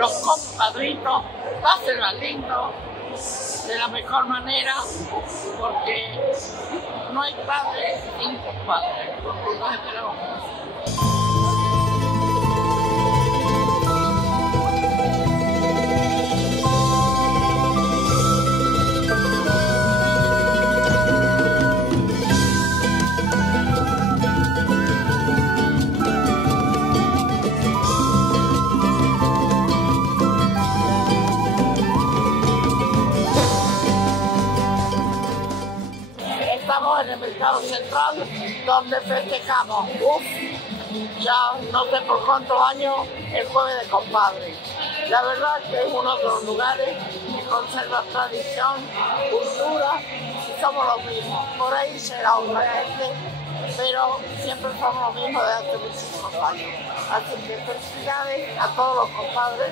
los compadritos, pásenla lindo, de la mejor manera, porque no hay padre sin compadre. Los esperamos. Estamos en el Mercado Central, donde festejamos, ya no sé por cuántos años, el Jueves de Compadre. La verdad es que es uno de los lugares que conserva tradición, cultura, y somos los mismos. Por ahí será otra gente, pero siempre somos los mismos desde hace muchísimos años. Así que felicidades a todos los compadres,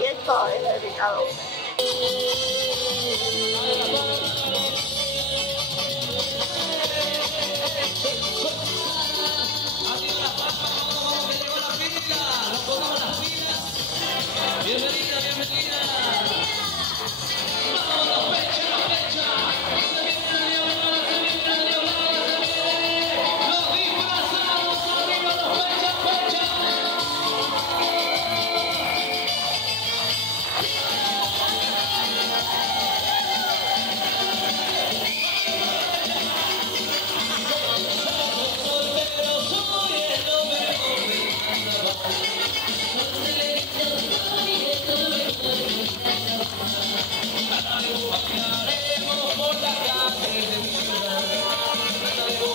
y esto es dedicado. Bienvenida, bienvenida. Vamos, la fecha, la fecha. Se viene la diablada, se viene la diablada, se viene. Los disfrazados arriba, la fecha, fecha. Soltero soy el hombre bailaremos por la calle de mi ciudad.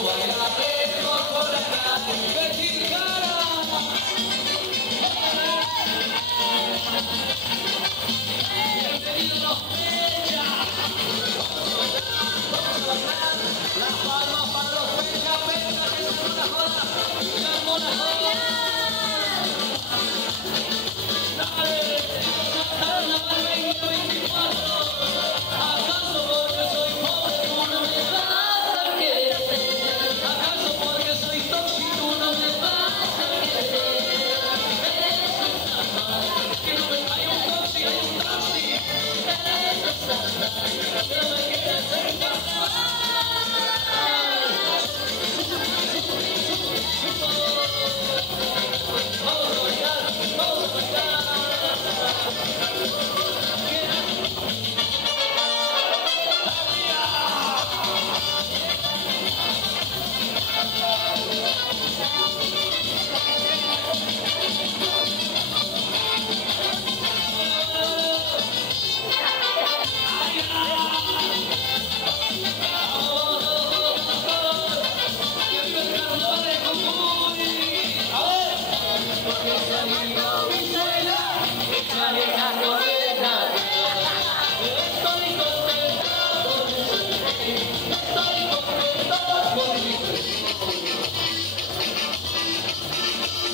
Bailaremos por la calle de Tilcara. Bienvenidos fecha. Las palmas para los fecha, fecha, que se la joda, la mona joda. Dale, carnaval 2024. ¿Acaso porque soy pobre tú no me vas a querer? ¿Acaso porque soy tóxico tú no me vas a querer? Que no me hay un taxi, hay un taxi. Que no me quieres en carnaval. Vamos a bailar, vamos a bailar.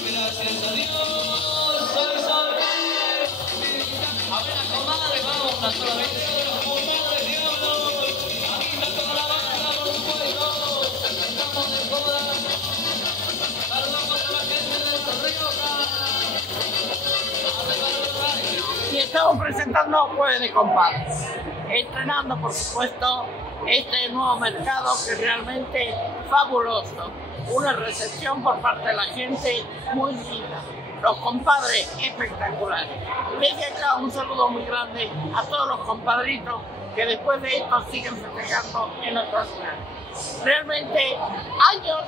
Gracias a Dios, soy soltero. A ver, a comadre, vamos, una sola vez. Los compadres diablos. Aquí está toda la banda, por supuesto. Estamos de joda. Saludamos a la gente de La Rioja. Y estamos presentando Jueves de Compadres, estrenando por supuesto este nuevo mercado que es realmente fabuloso, una recepción por parte de la gente muy linda, los compadres espectaculares. Desde acá un saludo muy grande a todos los compadritos que después de esto siguen festejando en otros lugares. Realmente años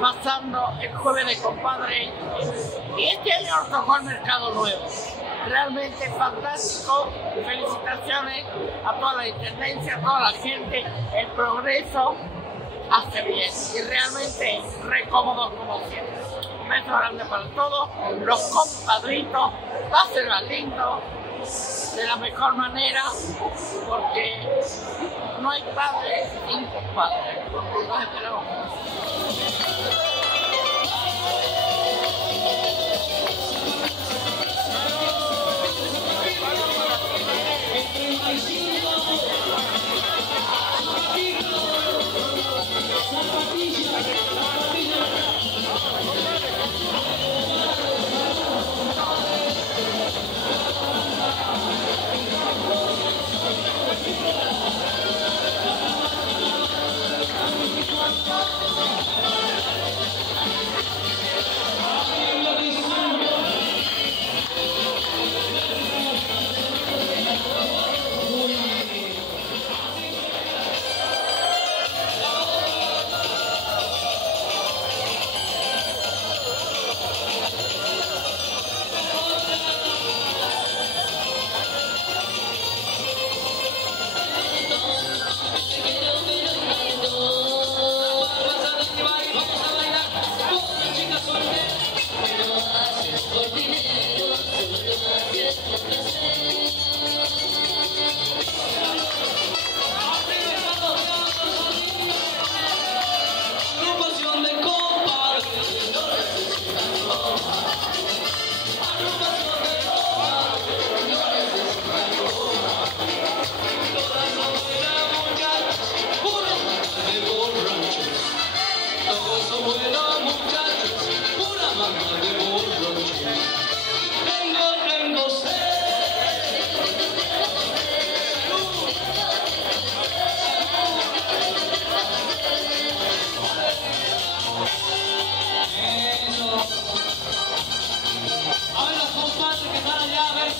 pasando el Jueves de Compadres y este año nos tocó el mercado nuevo. Realmente fantástico, felicitaciones a toda la intendencia, a toda la gente, el progreso hace bien y realmente re cómodos como siempre. Un beso grande para todos, los compadritos, pásenla lindo, de la mejor manera, porque no hay padre sin compadre. Los esperamos.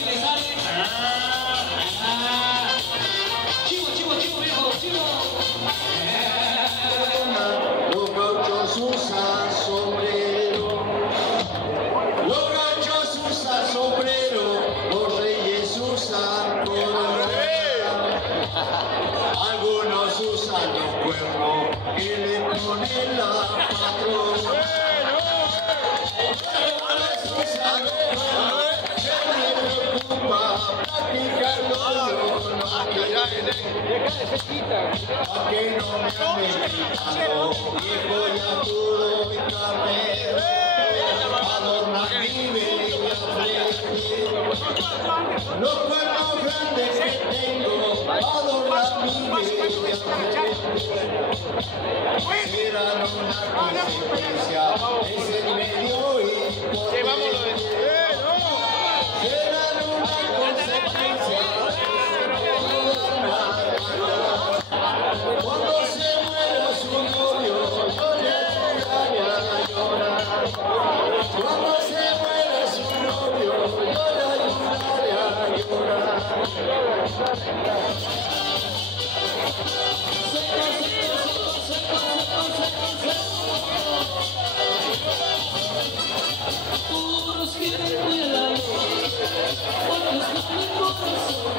si le sale. Chivo, chivo, chivo, viejo, chivo. Los gauchos usan sombrero. Los gauchos usan sombrero. Los reyes usan corona. Algunos usan los cuernos que le ponen la patrona. Algunos usan los cuernos que me preocupa practicarlo. Pa' que no me anden gritando, viejo ya todo y carnero, adornar mi bella frente. Los cuernos grandes que tengo, adornar mi bella frente. Serán una consecuencia, es el medio y serán una consecuencia. Cuando se muera su novio, yo le ayudaré a llorar. Cuando se muera su novio, yo le ayudaré a llorar. Todos quieren cuidarlo, otros no me corazón.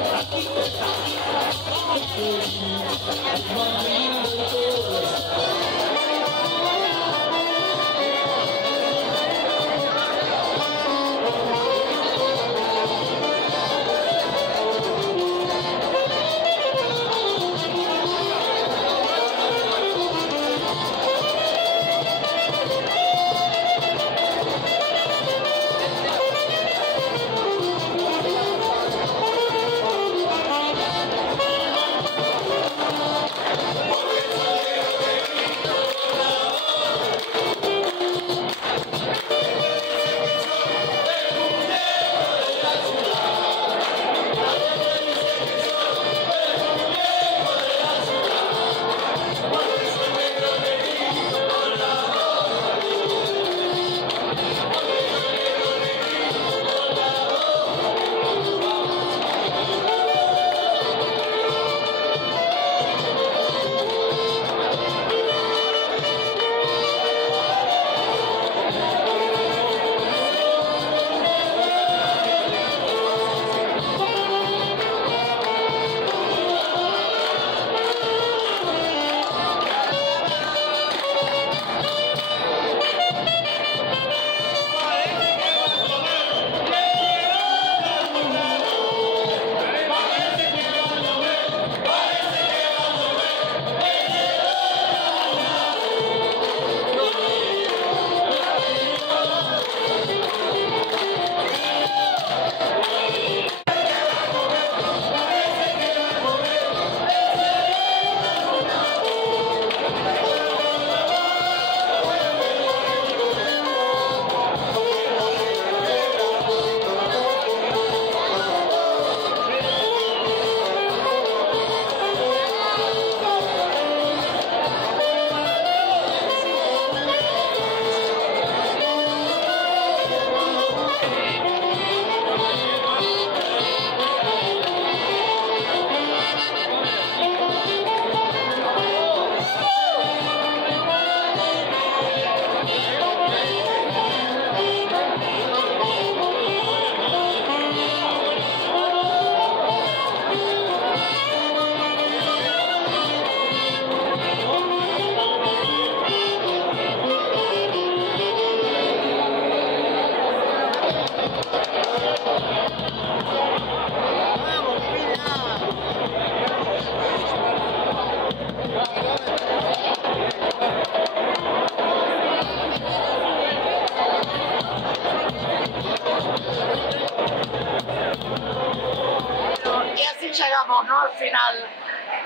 llegamos, ¿no?, al final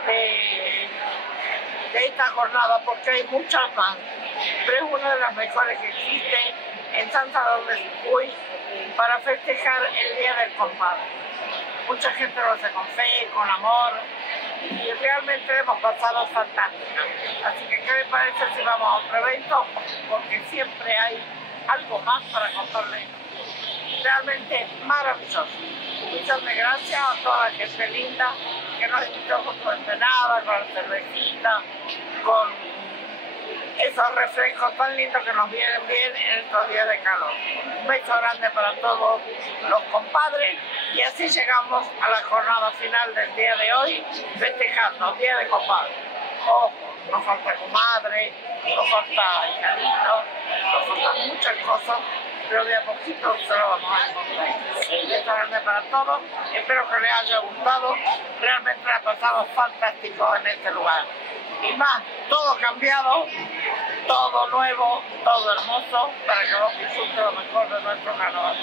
de esta jornada, porque hay muchas más, pero es una de las mejores que existe en San Salvador de Jujuy para festejar el Día del Compadre. Mucha gente lo hace con fe, con amor, y realmente hemos pasado fantástica. Así que, ¿qué me parece si vamos a otro evento? Porque siempre hay algo más para contarles. Realmente maravilloso. Muchas gracias a toda la gente linda que nos invitó con su empanada, con la cervecita, con esos refrescos tan lindos que nos vienen bien en estos días de calor. Un beso grande para todos los compadres y así llegamos a la jornada final del día de hoy, festejando Día de Compadre. Ojo, nos falta comadre, nos falta hijadito, nos faltan muchas cosas, pero de a poquito se lo vamos a encontrar. Un beso grande para todos, espero que les haya gustado, realmente la pasamos fantástico en este lugar. Y más, todo cambiado, todo nuevo, todo hermoso, para que vos disfruten lo mejor de nuestro carnaval.